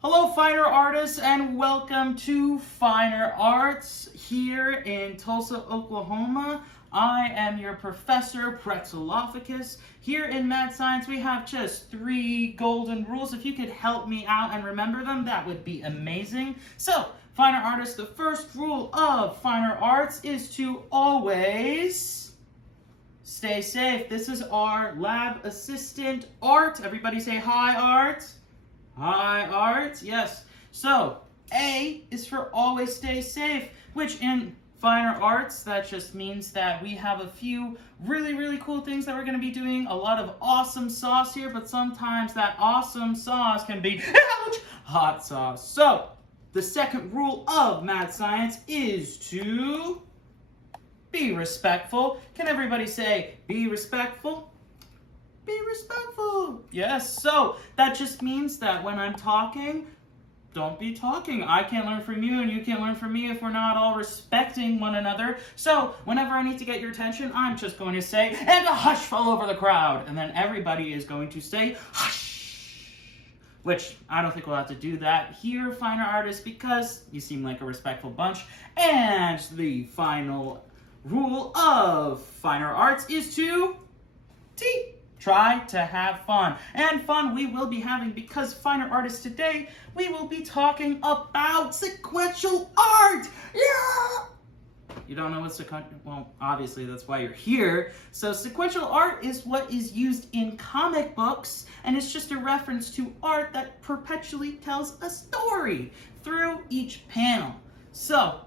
Hello, Finer Artists, and welcome to Finer Arts here in Tulsa, Oklahoma. I am your professor, Pretzelophicus. Here in Mad Science, we have just 3 golden rules. If you could help me out and remember them, that would be amazing. So, Finer Artists, the first rule of Finer Arts is to always stay safe. This is our lab assistant, Art. Everybody say hi, Art. Hi, Art. Yes. So, A is for always stay safe, which in Finer Arts, that just means that we have a few really cool things that we're going to be doing. A lot of awesome sauce here, but sometimes that awesome sauce can be, ouch, hot sauce. So, the second rule of Mad Science is to be respectful. Can everybody say, be respectful? Be respectful. Yes, so that just means that when I'm talking, don't be talking. I can't learn from you and you can't learn from me if we're not all respecting one another. So whenever I need to get your attention, I'm just going to say, and a hush fell over the crowd. And then everybody is going to say, hush. Which I don't think we'll have to do that here, Finer Artists, because you seem like a respectful bunch. And the final rule of Finer Arts is to try to have fun. And fun we will be having because Finer Artists today, we will be talking about sequential art! Yeah! You don't know what sequential... Well, obviously that's why you're here. So sequential art is what is used in comic books, and it's just a reference to art that perpetually tells a story through each panel. So,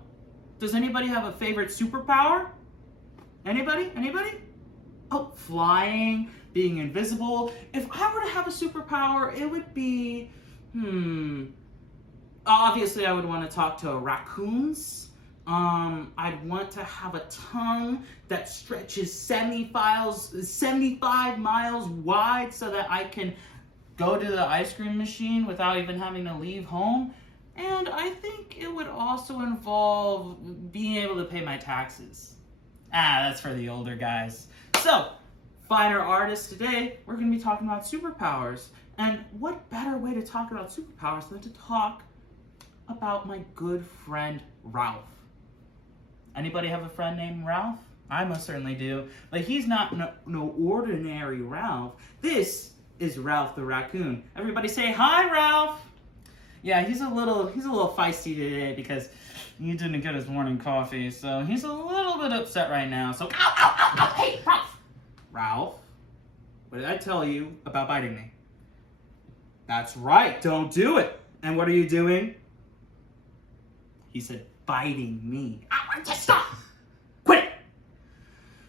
does anybody have a favorite superpower? Anybody? Anybody? Oh, flying, being invisible. If I were to have a superpower, it would be, obviously I would want to talk to raccoons. I'd want to have a tongue that stretches 75 miles wide so that I can go to the ice cream machine without even having to leave home. And I think it would also involve being able to pay my taxes. That's for the older guys. So, Finer Artists, today we're going to be talking about superpowers. And what better way to talk about superpowers than to talk about my good friend Ralph? Anybody have a friend named Ralph? I most certainly do. But he's not no ordinary Ralph. This is Ralph the raccoon. Everybody say hi, Ralph. Yeah, he's a little feisty today because he didn't get his morning coffee, so he's a little bit upset right now. So, ow, hey, Ralph! Ralph, what did I tell you about biting me? That's right, don't do it. And what are you doing? He said, biting me. I want to stop. Quit it.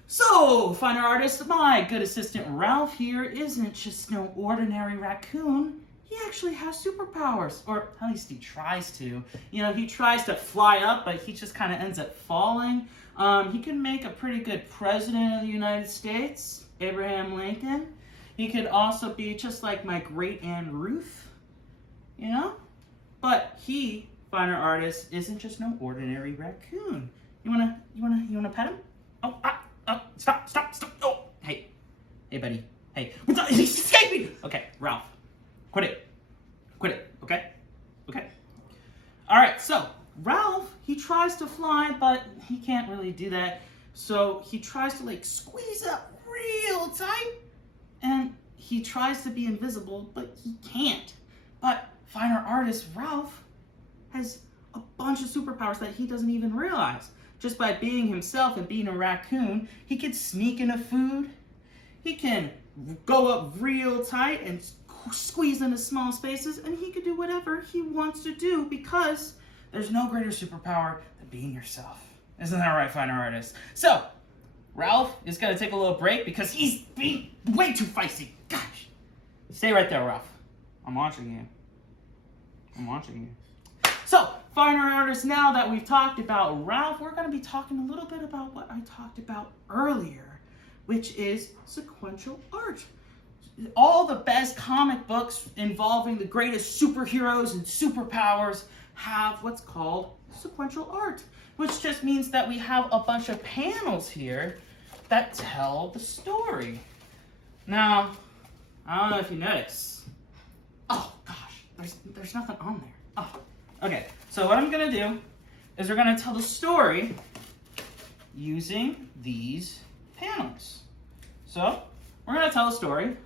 So, Finer Artists, my good assistant Ralph here isn't just no ordinary raccoon. He actually has superpowers, or at least he tries to. You know, he tries to fly up, but he just kind of ends up falling. He can make a pretty good president of the United States, Abraham Lincoln. He could also be just like my great Aunt Ruth, you know? But he, Finer Artist, isn't just no ordinary raccoon. You wanna pet him? Oh, stop. Oh, hey, buddy. Hey, he's escaping. Okay, Ralph. Quit it, okay? Okay. All right, so Ralph, he tries to fly, but he can't really do that. So he tries to like squeeze up real tight, and he tries to be invisible, but he can't. But Finer Artist Ralph has a bunch of superpowers that he doesn't even realize. Just by being himself and being a raccoon, he can sneak into food, he can go up real tight and squeeze into small spaces, and he can do whatever he wants to do because there's no greater superpower than being yourself. Isn't that right, Finer Artists? So, Ralph is going to take a little break because he's being way too feisty. Gosh. Stay right there, Ralph. I'm watching you. So, Finer Artists, now that we've talked about Ralph, we're going to be talking a little bit about what I talked about earlier, which is sequential art. All the best comic books involving the greatest superheroes and superpowers have what's called sequential art, which just means that we have a bunch of panels here that tell the story. Now, I don't know if you notice. Oh gosh, There's nothing on there. Oh, okay. So what I'm gonna do is we're gonna tell the story using these panels. So we're gonna tell a story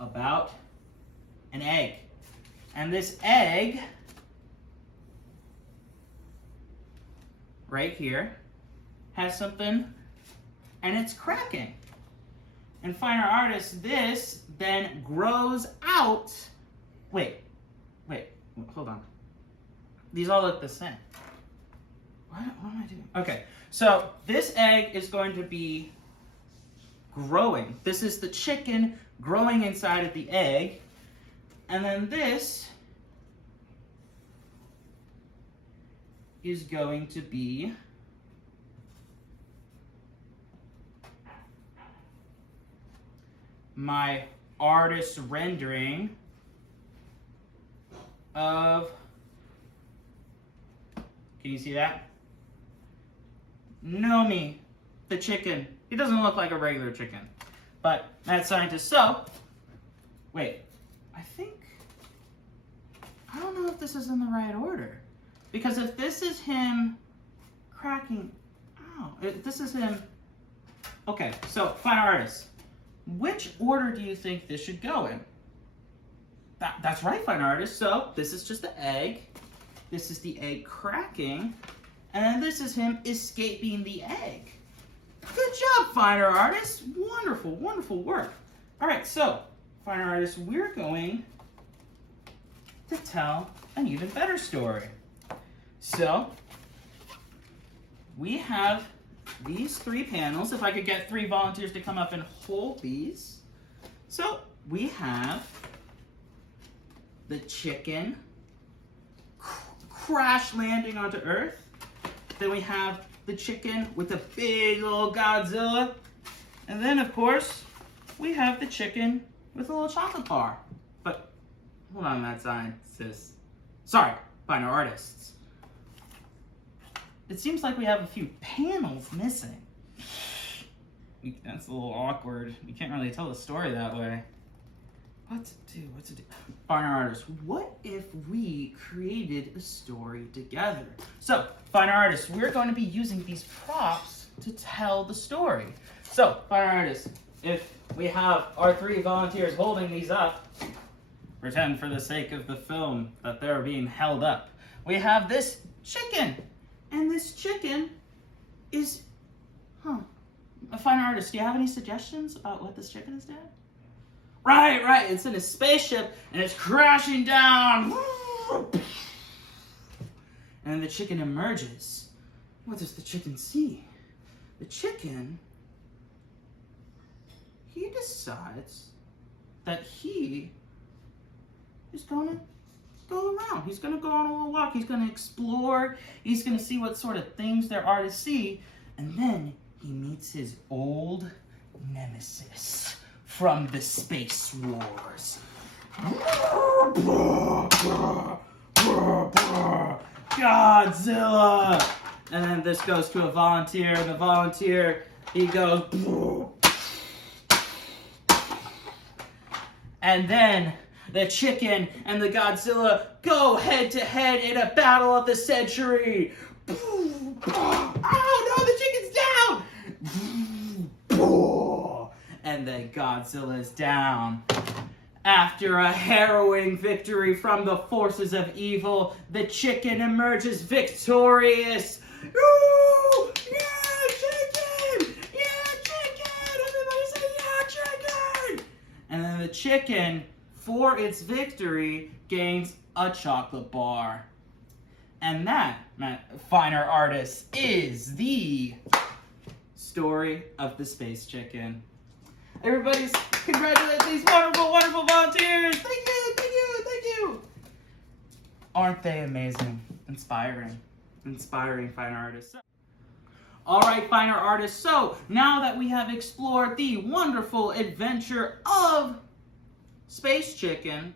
about an egg, and this egg right here has something, and it's cracking. In Fine Art Artists, this then grows out. Wait, hold on. These all look the same. What am I doing? Okay, so this egg is going to be growing. This is the chicken growing inside of the egg. And then this is going to be my artist rendering of, can you see that? Nomi, the chicken. He doesn't look like a regular chicken, but mad scientist. So, wait, I don't know if this is in the right order, because if this is him cracking, if this is him, okay, so Fine Artist, which order do you think this should go in? That's right, Fine Artist. So this is just the egg, this is the egg cracking, and then this is him escaping the egg. Good job, Fine Artist. Wonderful, wonderful work. All right, so Fine Artist, we're going to tell an even better story. So we have these 3 panels. If I could get 3 volunteers to come up and hold these. So we have the chicken crash landing onto Earth. Then we have the chicken with a big old Godzilla. And then, of course, we have the chicken with a little chocolate bar. But hold on that side, sis. Sorry, Fine Artists. It seems like we have a few panels missing. That's a little awkward. We can't really tell the story that way. What to do? Fine Artists, what if we created a story together? So, Fine Artists, we're going to be using these props to tell the story. So, Fine Artists, if we have our 3 volunteers holding these up, pretend for the sake of the film that they're being held up. We have this chicken, and this chicken is, A Fine Artist, do you have any suggestions about what this chicken is doing? Right, it's in a spaceship, and it's crashing down. And then the chicken emerges. What does the chicken see? The chicken, he decides that he is going to go around. He's going to go on a little walk. He's going to explore. He's going to see what sort of things there are to see. And then he meets his old nemesis from the Space Wars. Godzilla! And then this goes to a volunteer. The volunteer, he goes... And then the chicken and the Godzilla go head to head in a battle of the century. Oh no, the chicken's down! And then Godzilla is down. After a harrowing victory from the forces of evil, the chicken emerges victorious. Ooh, yeah, chicken! Yeah, chicken! Everybody say, yeah, chicken! And then the chicken, for its victory, gains a chocolate bar. And that, Finer Artists, is the story of the space chicken. Everybody's congratulate these wonderful, wonderful volunteers. Thank you, thank you, thank you. Aren't they amazing? Inspiring Fine Artists. All right, Finer Artists. So now that we have explored the wonderful adventure of Space Chicken,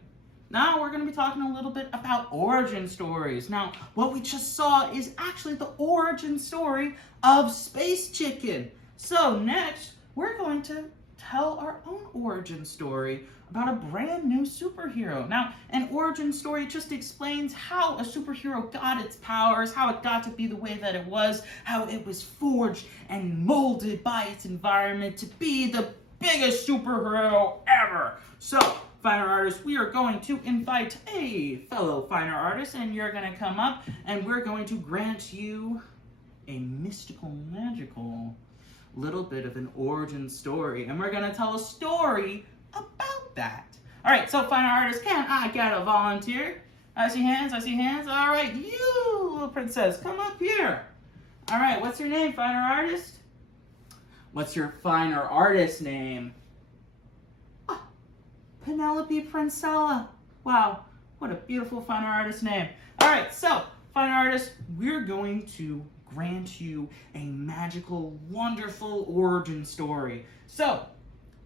now we're going to be talking a little bit about origin stories. Now, what we just saw is actually the origin story of Space Chicken. So next, we're going to tell our own origin story about a brand new superhero. Now, an origin story just explains how a superhero got its powers, how it got to be the way that it was, how it was forged and molded by its environment to be the biggest superhero ever. So, fine art artists, we are going to invite a fellow fine art artist, and you're going to come up, and we're going to grant you a mystical, magical little bit of an origin story, and we're going to tell a story about that. All right, so fine art artist, can I get a volunteer? I see hands, I see hands. All right, you little princess, come up here. All right, what's your name, fine art artist? What's your fine art artist name? Oh, Penelope Princella. Wow, what a beautiful fine art artist name. All right, so fine artist, we're going to grant you a magical, wonderful origin story. So,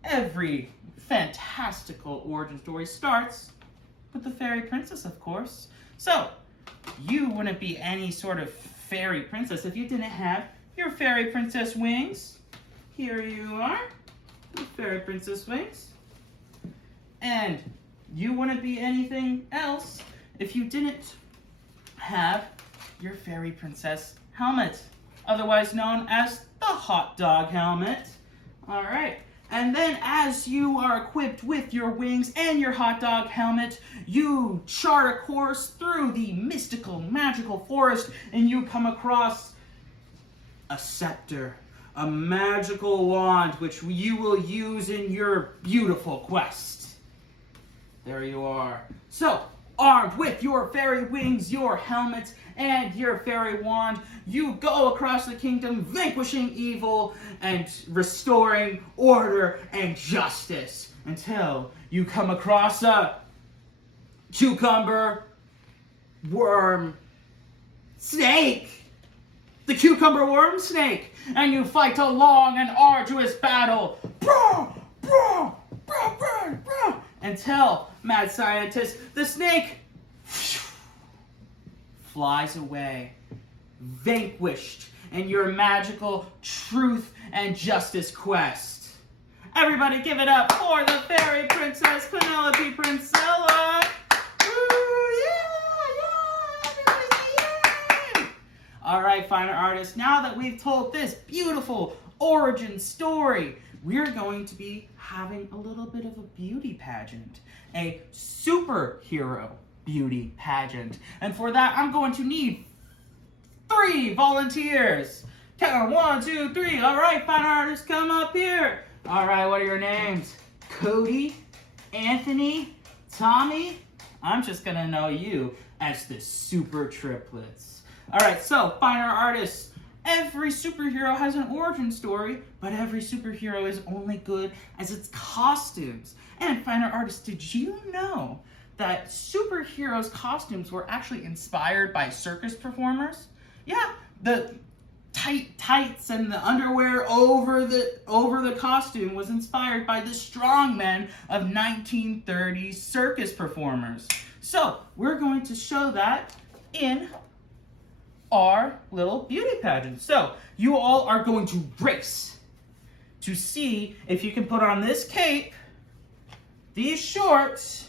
every fantastical origin story starts with the fairy princess, of course. So, you wouldn't be any sort of fairy princess if you didn't have your fairy princess wings. Here you are, the fairy princess wings. And you wouldn't be anything else if you didn't have your fairy princess helmet, otherwise known as the hot dog helmet. All right, and then as you are equipped with your wings and your hot dog helmet, you chart a course through the mystical, magical forest, and you come across a scepter, a magical wand, which you will use in your beautiful quest. There you are. So, armed with your fairy wings, your helmet, and your fairy wand, you go across the kingdom, vanquishing evil and restoring order and justice until you come across a cucumber worm snake. The cucumber worm snake. And you fight a long and arduous battle. Until, mad scientist, the snake flies away, vanquished in your magical truth and justice quest. Everybody give it up for the fairy princess, Penelope Princella. Woo, yeah, everybody say yay! All right, fine artists, now that we've told this beautiful origin story, we're going to be having a little bit of a beauty pageant, a superhero beauty pageant. And for that, I'm going to need 3 volunteers. Count 1, 2, 3. All right, fine artists, come up here. All right, what are your names? Cody, Anthony, Tommy. I'm just gonna know you as the super triplets. All right, so fine artists, every superhero has an origin story, but every superhero is only good as its costumes. And fine artists, did you know that superheroes' costumes were actually inspired by circus performers? Yeah, the tight tights and the underwear over the costume was inspired by the strongmen of 1930s circus performers. So, we're going to show that in our little beauty pageant. So, you all are going to race to see if you can put on this cape, these shorts,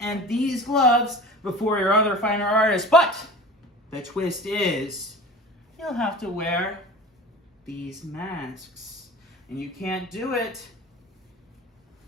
and these gloves before your other finer artists. But the twist is you'll have to wear these masks. And you can't do it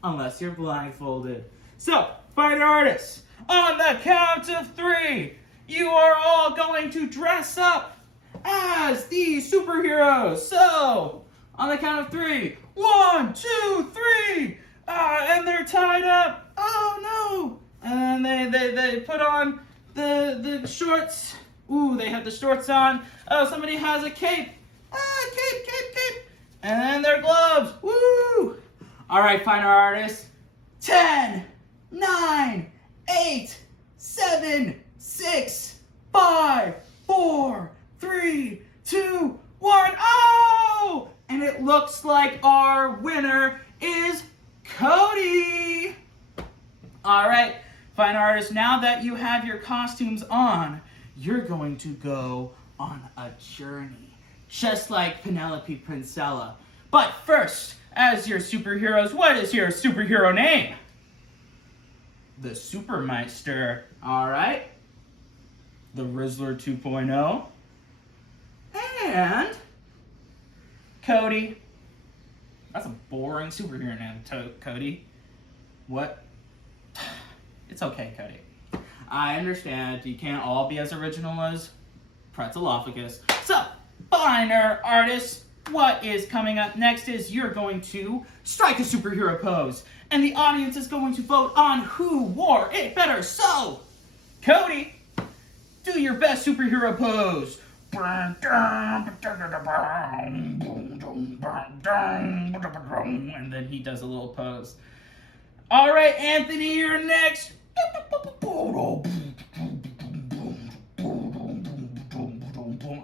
unless you're blindfolded. So, fine artists, on the count of 3, you are all going to dress up as these superheroes. So, on the count of 3, 1, 2, 3, and they're tied up. Oh no! And they put on the shorts. Ooh, they have the shorts on. Oh, somebody has a cape. Cape. And then their gloves. Woo! All right, finer artists. 10, 9, 8, 7, 6, 5, 4, 3, 2, 1. Oh! And it looks like our winner is Cody. All right, fine artists, now that you have your costumes on, you're going to go on a journey, just like Penelope Princella. But first, as your superheroes, what is your superhero name? The Supermeister. All right. The Rizzler 2.0. And Cody. That's a boring superhero name, Cody. What? It's okay, Cody. I understand you can't all be as original as Pretzelophagus. So, Finer Artists, what is coming up next is you're going to strike a superhero pose. And the audience is going to vote on who wore it better. So, Cody, do your best superhero pose. And then he does a little pose. All right, Anthony, you're next.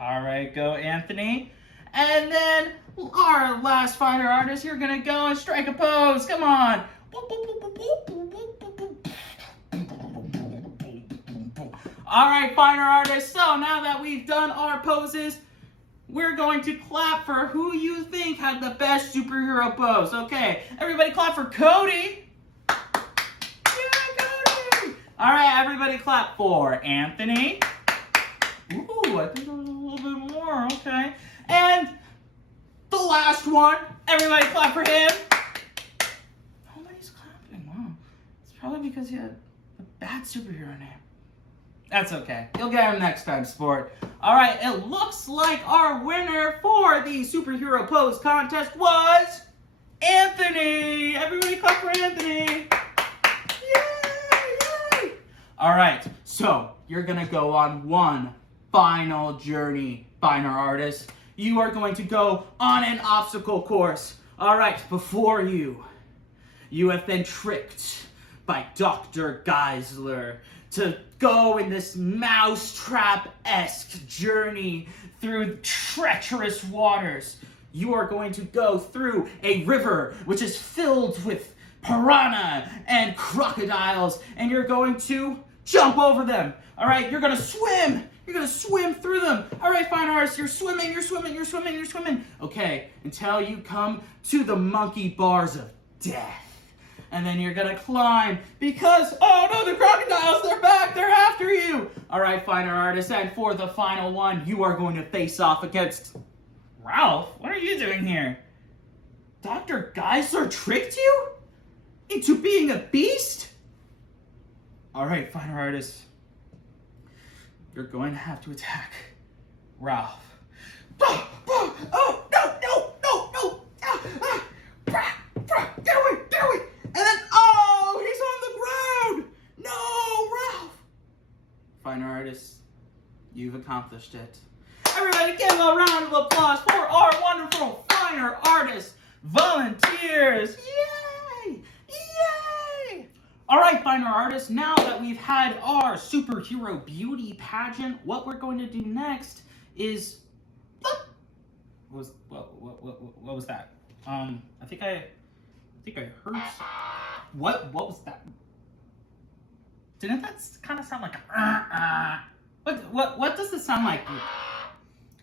All right, go Anthony. And then our last Finer Artist, you're gonna go and strike a pose. Come on. All right, Finer Artists. So now that we've done our poses, we're going to clap for who you think had the best superhero pose. Okay, everybody clap for Cody. Yeah, Cody. All right, everybody clap for Anthony. Ooh, I think there was a little bit more. Okay. And the last one, everybody clap for him. Nobody's clapping. Wow. It's probably because he had a bad superhero name. That's okay. You'll get him next time, sport. All right, it looks like our winner for the superhero pose contest was Anthony. Everybody clap for Anthony. Yay! Yay! All right, so you're going to go on one final journey, Finer Artists. You are going to go on an obstacle course. All right, before you have been tricked by Dr. Geisler to go in this mousetrap-esque journey through treacherous waters. You are going to go through a river which is filled with piranha and crocodiles, and you're going to jump over them. All right, you're going to swim. You're going to swim through them. All right, Fine Artists, you're swimming, you're swimming, you're swimming, you're swimming. Okay, until you come to the monkey bars of death. And then you're gonna climb because, oh no, the crocodiles, they're back, they're after you. All right, Finer Artists, and for the final one, you are going to face off against Ralph. What are you doing here? Dr. Geisler tricked you into being a beast? All right, Finer Artists, you're going to have to attack Ralph. Oh, no, no, no, no. Get away, get away. And then, oh, he's on the ground! No, Ralph! Finer Artists, you've accomplished it. Everybody give a round of applause for our wonderful Finer Artist volunteers! Yay! Yay! All right, Finer Artists, now that we've had our superhero beauty pageant, what we're going to do next is... What was that? I think I heard. What was that? Didn't that kind of sound like What does this sound like?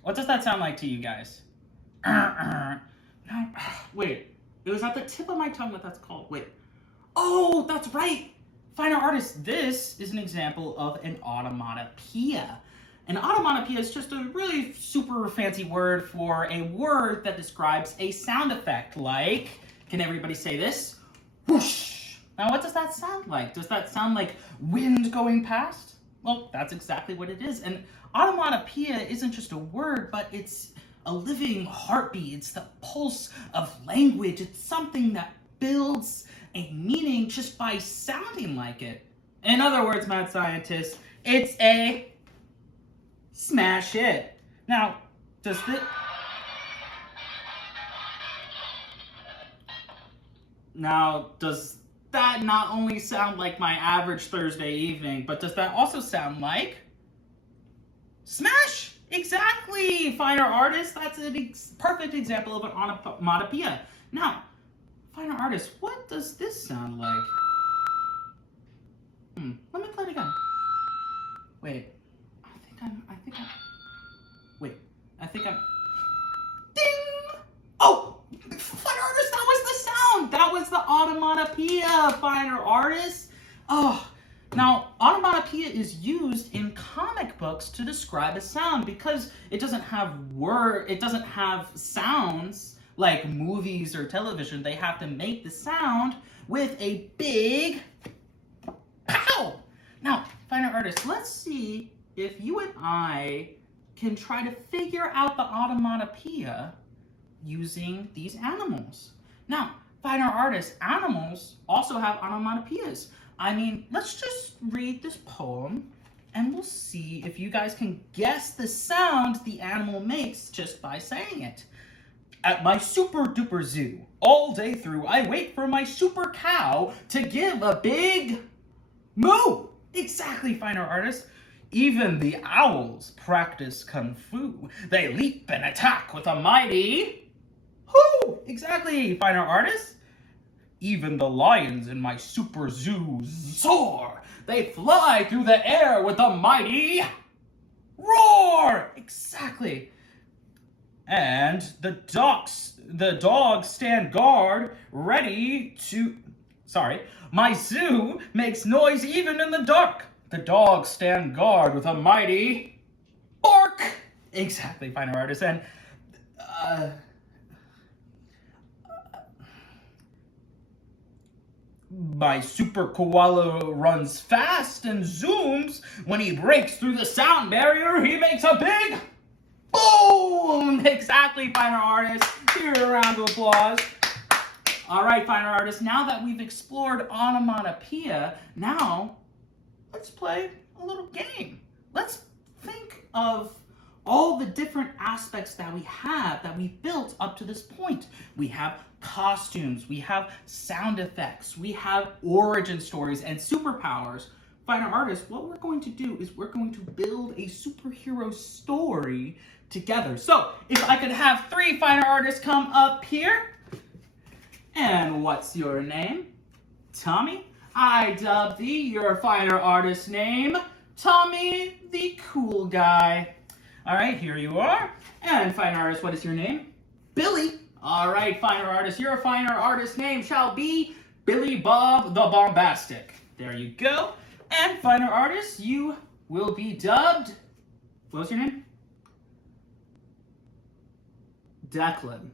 What does that sound like to you guys? No, wait. It was at the tip of my tongue what that's called. Wait. Oh, that's right. Finer Artists, this is an example of an automatopoeia. An automatopoeia is just a really super fancy word for a word that describes a sound effect, like, can everybody say this? Whoosh. Now, what does that sound like? Does that sound like wind going past? Well, that's exactly what it is. And automatopoeia isn't just a word, but it's a living heartbeat. It's the pulse of language. It's something that builds a meaning just by sounding like it. In other words, mad scientists, it's a smash hit. Now, does that not only sound like my average Thursday evening, but does that also sound like smash? Exactly, Finer Artists. That's a perfect example of an onomatopoeia. Now, Finer Artists, what does this sound like? Let me play it again. Wait, I think I'm. Ding! Oh, Fine Artist, that was finer artist. Oh, now onomatopoeia is used in comic books to describe a sound because it doesn't have sounds like movies or television. They have to make the sound with a big pow. Now, finer artists, let's see if you and I can try to figure out the onomatopoeia using these animals. Now, finer artists, animals also have onomatopoeias. I mean, let's just read this poem and we'll see if you guys can guess the sound the animal makes just by saying it. At my super duper zoo, all day through, I wait for my super cow to give a big moo. Exactly, finer artists. Even the owls practice kung fu. They leap and attack with a mighty hoo. Exactly, finer artists. Even the lions in my super zoo soar. They fly through the air with a mighty roar. Exactly. And the dogs stand guard, ready to... Sorry. My zoo makes noise even in the dark. The dogs stand guard with a mighty bark. Exactly, finer artist. And my super koala runs fast and zooms. When he breaks through the sound barrier, he makes a big boom. Exactly, finer artist. Here, a round of applause. All right, finer artists, now that we've explored onomatopoeia, now let's play a little game. Let's think of all the different aspects that we built up to this point. We have costumes, we have sound effects, we have origin stories and superpowers. Finer artists, what we're going to do is we're going to build a superhero story together. So, if I could have 3 finer artists come up here. And what's your name? Tommy? I dub thee your finer artist name, Tommy the Cool Guy. All right, here you are. And finer artist, what is your name? Billy. All right, finer artist, your finer artist name shall be Billy Bob the Bombastic. There you go. And finer artist, you will be dubbed... What was your name? Declan.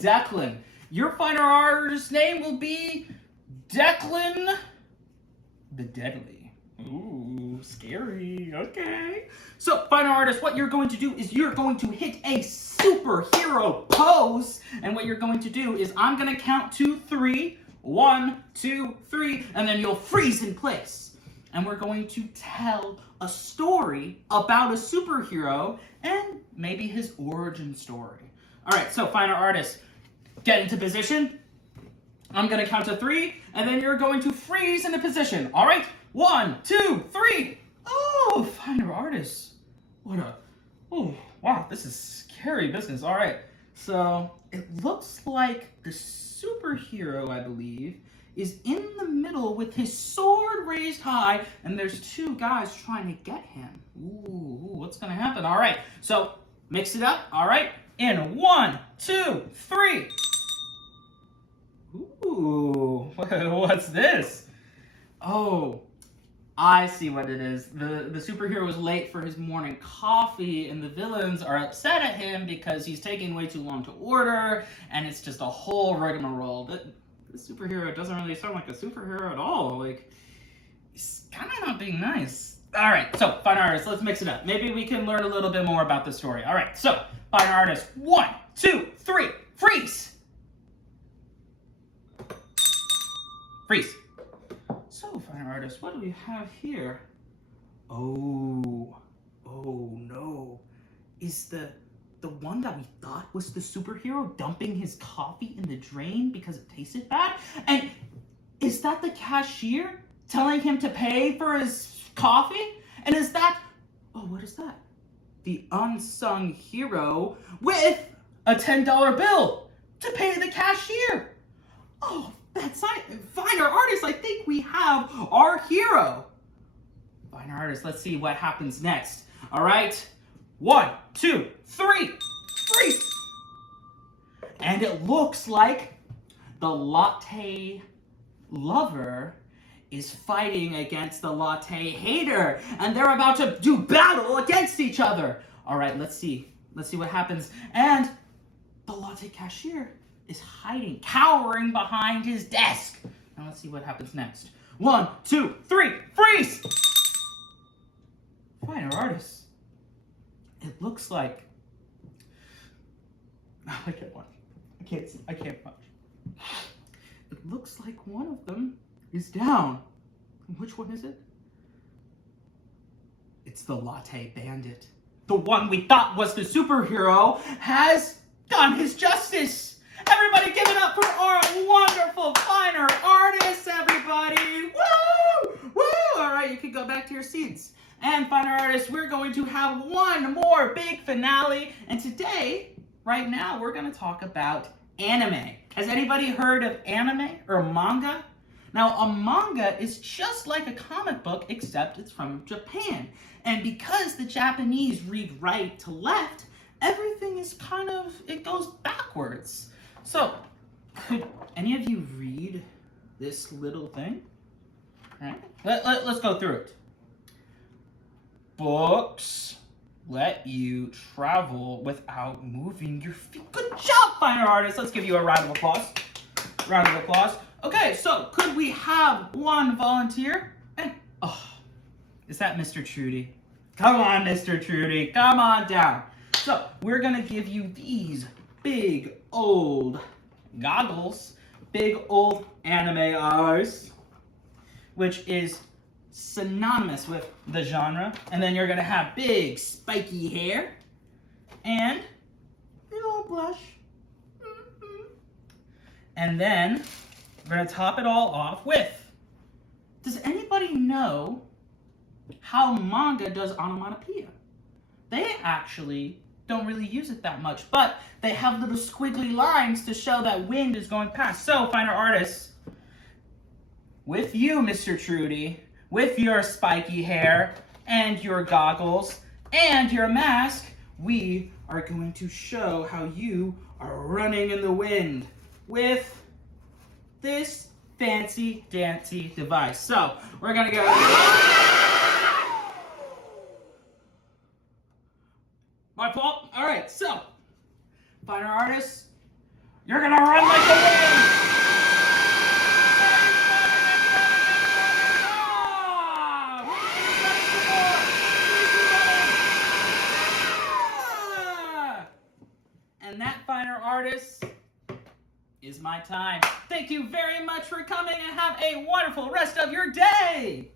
Declan. Your finer artist name will be Declan the Deadly. Ooh, scary. Okay. So, finer artist, what you're going to do is you're going to hit a superhero pose. And what you're going to do is I'm going to count to 3. 1, 2, 3, and then you'll freeze in place. And we're going to tell a story about a superhero and maybe his origin story. All right, so finer artists, get into position. I'm going to count to 3, and then you're going to freeze into position. All right, 1, 2, 3. Oh, finer artists. Oh, wow, this is scary business. All right, so it looks like the superhero, I believe, is in the middle with his sword raised high, and there's 2 guys trying to get him. Ooh, what's going to happen? All right, so mix it up. All right, in 1, 2, 3. Ooh, what's this? Oh, I see what it is. The superhero was late for his morning coffee, and the villains are upset at him because he's taking way too long to order, and it's just a whole rigmarole. The superhero doesn't really sound like a superhero at all. Like, he's kind of not being nice. All right, so, fine artists, let's mix it up. Maybe we can learn a little bit more about the story. All right, so, fine artists, 1, 2, 3, freeze! Freeze. So, fine artists, what do we have here? Oh no. Is the one that we thought was the superhero dumping his coffee in the drain because it tasted bad? And is that the cashier telling him to pay for his coffee? And is that, oh, what is that? The unsung hero with a $10 bill to pay the cashier. Oh, that's not, finer artists, I think we have our hero. Finer artists, let's see what happens next. All right, 1, 2, 3, freeze. And it looks like the latte lover is fighting against the latte hater, and they're about to do battle against each other. All right, let's see what happens. And the latte cashier is hiding, cowering behind his desk. Now let's see what happens next. 1, 2, 3, freeze! Finer artists. It looks like I can't watch. I can't watch. It looks like one of them is down. Which one is it? It's the latte bandit. The one we thought was the superhero has done his justice. Everybody give it up for our wonderful Finer artists, everybody. Woo! Woo! All right, you can go back to your seats. And Finer artists, we're going to have one more big finale. And today, right now, we're going to talk about anime. Has anybody heard of anime or manga? Now, a manga is just like a comic book, except it's from Japan. And because the Japanese read right to left, everything is it goes backwards. So, could any of you read this little thing? All right, let's go through it. Books let you travel without moving your feet. Good job, Finer artists. Let's give you a round of applause. Round of applause. Okay, so could we have one volunteer? And is that Mr. Trudy? Come on, Mr. Trudy. Come on down. So we're gonna give you these big old goggles, big old anime eyes, which is synonymous with the genre. And then you're gonna have big spiky hair and a little blush. And then we're gonna top it all off with, does anybody know how manga does onomatopoeia? They actually don't really use it that much, but they have little squiggly lines to show that wind is going past. So, Finer artists, with you, Mr. Trudy, with your spiky hair and your goggles and your mask, we are going to show how you are running in the wind with this fancy dancy device. So we're gonna go. My fault. All right. So, Finer artists, you're gonna run like the wind. And that, Finer artists, is my time. Thank you very much for coming and have a wonderful rest of your day.